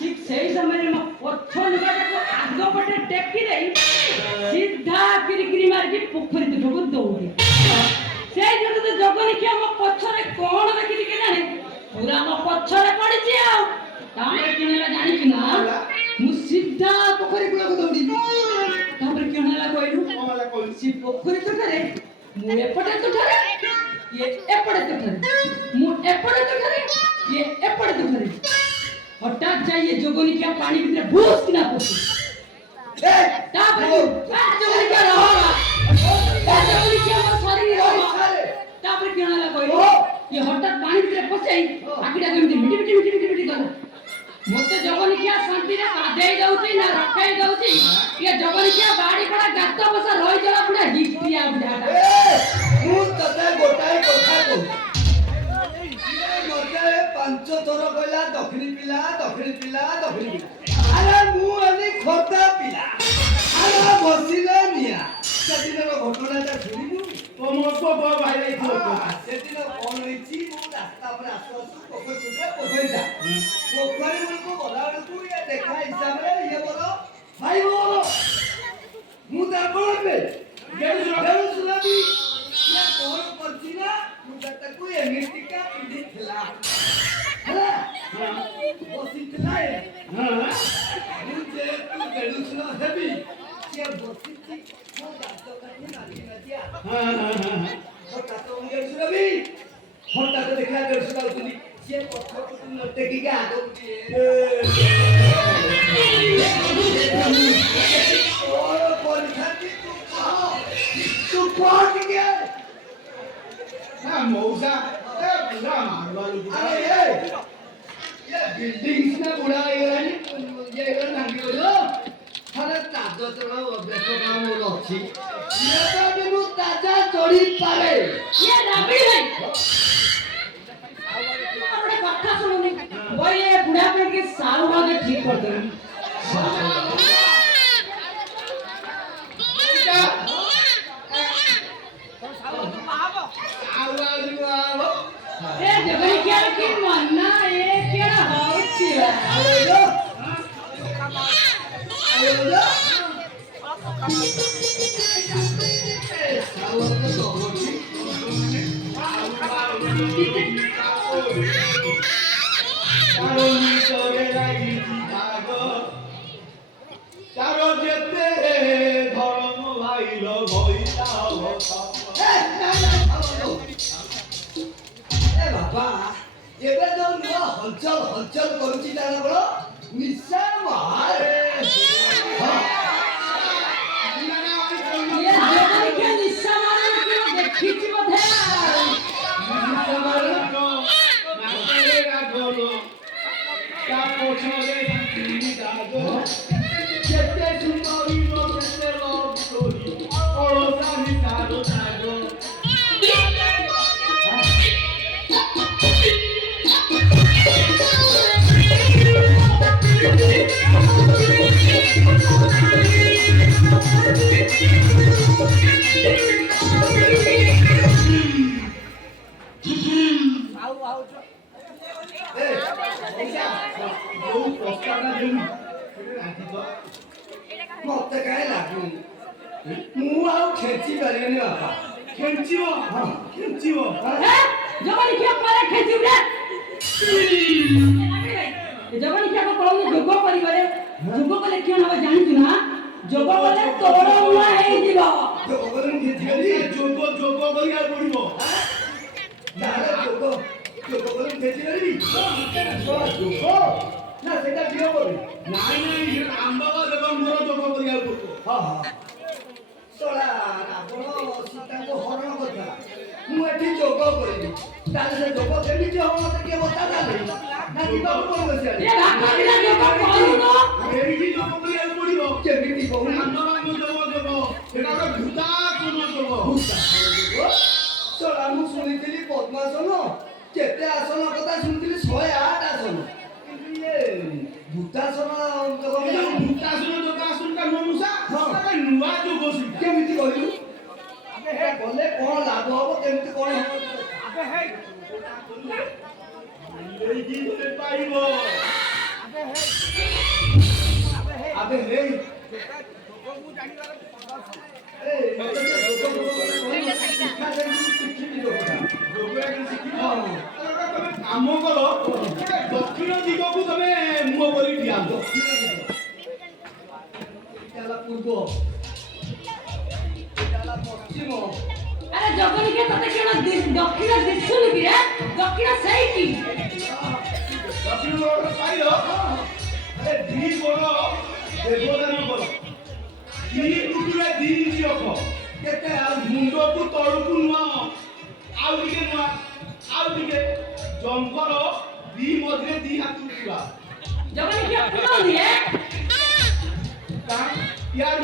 ठीक सही समय में पछो लुगाटा को आगो पटे टेकी देई सीधा किरकिरी मार के पोखरी दुठको दौड़ी से जतो तो जगनी के हम पछरे कोन देखि के जाने पूरा हम पछरे पड़ी छी आ तामरे किनेला जानि कि ना मु सीधा पोखरी गुला को दौड़ी तामरे किनेला कहलु कोला कहलु सी पोखरी तो करे मु एपटे तो करे ये एपटे तो करे मु एपटे तो करे ये एपटे तो करे हटात जाइए जोगनी क्या पानी भीतर भूस किना पड़ती ए तापर जोगनी क्या रहोगा जोगनी क्या मर शरीर रहोगा तापर क्या ना कोई ये हटात पानी भीतर पसेई आकिडा केमती मिटी गला मते जोगनी क्या शांति रे कादेई जाउची ना रखाई जाउची ये जोगनी क्या बाड़ी पड़ा गात बसा रही जला पुरा हिटिया उठाटा ए मु तते गोटाई কথা কই मते पांच थर कहला दखिनी पिला अरे मु अनि खोता पिला अरे बसिले मिया सेदिनर घटनाटा सुनिनु तमको भाई भाई सेदिन कोन होईची मु रास्ता पर आसु पोखरी जा पोखरी मुको गला को ये देखा हिसाब रे ये बोलो भाई बोलो मु ता बोलबे गेलु सुनाबी ये कोन करची ना मु ताको एमिटिका पिडी खिला ହେଲା ବସିଥିଲା ହଁ ମୁଁ ଯେ ତୁ ଦେଲୁଛନ ହେବି ସେ ବସିଛି ମୋ ଦାନ୍ତ କାଟି ନାଚି ନାଚିଆ ହଠାତ ଉଙ୍ଗେଛୁ ରବି ହଠାତ ଦେଖିଲା ଦେଲୁଛ ଯାଉଛନ୍ତି ସେ ପଛକୁ ନ ଟେକିକି ଆଗକୁ ଓର ପରୀକ୍ଷାଟି ତୁ କହ ଟିକେ ନା ମଉସା ए बुढ़ा मारवालू अरे ये बिल्डिंग्स में बुढ़ा आइलानी ये गन भांगी होलो थारे ताजा तोरा अभ्यास काम होलो अछि ये तो बिनु ताजा चोरी पारे ये राबड़ी भाई अपने कथा सुनोनी वो ये बुढ़ा पे के साल भागे ठीक कर दे ए जबरी क्या की मन्ना ये क्या होची आयो चारो जेते धर्म भाईर भइला बाबा एबे जो नुआ हलचल करूची ताना बड़ो निशा मार ये जेबे के निशा मार के देखिची बधे निशा मार को नाचरे राघलो का पोछरे तिनी दागो जेते सुंदरी रो जेते लव स्टोरी ओरोसा नि तारो तागो मत काय लागू मु आउ खेची पारेनी बाबा खेचिबो हां खेचिबो हे जवानी के पारे खेचिबे जवानी के को पळो जोग परिवारे जोग कले के नबा जानि छु ना जोग कले तोड़ उला हे दिबो जोग कले खेचिबे जोग करिया पड़िबो यार जोग कले खेचिबे जोग ना सेटा दियो बोली नाही आंबावा जब मोर जोग करिया पड़िबो हां हां सोला आपण सीता को हरण करता मु एठी जोग करिबी ताले से जोग केमी जे हो मते के बता दाले ना दिबा पड़िबो से ए भाग बिना जोग कहू न एठी जोग करिया पड़िबो केमिति कहू आंबावा मु जोग सेटा तो भूता कोनो जोग सोला मु सुनितिली पद्मासन केते आसन कथा सुनितिली 108 आसन ये भूतासन जोग आसन का मनुसा का नुवा जोग सिटा केमिति कहलु आबे हे बोले कोन लाभ हो केमिति कोन हो आबे हे एई दिन पाइबो आबे हे কাম কর দক্ষিণ দিগকু তুমি মুহ কৰি দিয়া পূর্ব পশ্চিম আরে জগনিকে ততে কেন দক্ষিণ দিশুনি কি রে দক্ষিণ সেইটি দক্ষিণ বড় পাইল আরে দি বড় দেবদান বড় দি কুকুরে দি ইঞ্চি অখ কেতে আর মুন্ডকু তলকু নুয়া ଆଉ ଟିକେ ନୁଆ ଆଉ ଟିକେ ଜଙ୍ଗଲ ଦି ମଝିରେ ଦି ହାତ ଉଠିବା ଜଗନିକେ ପୁରା দিয়ে ତା ইয়ার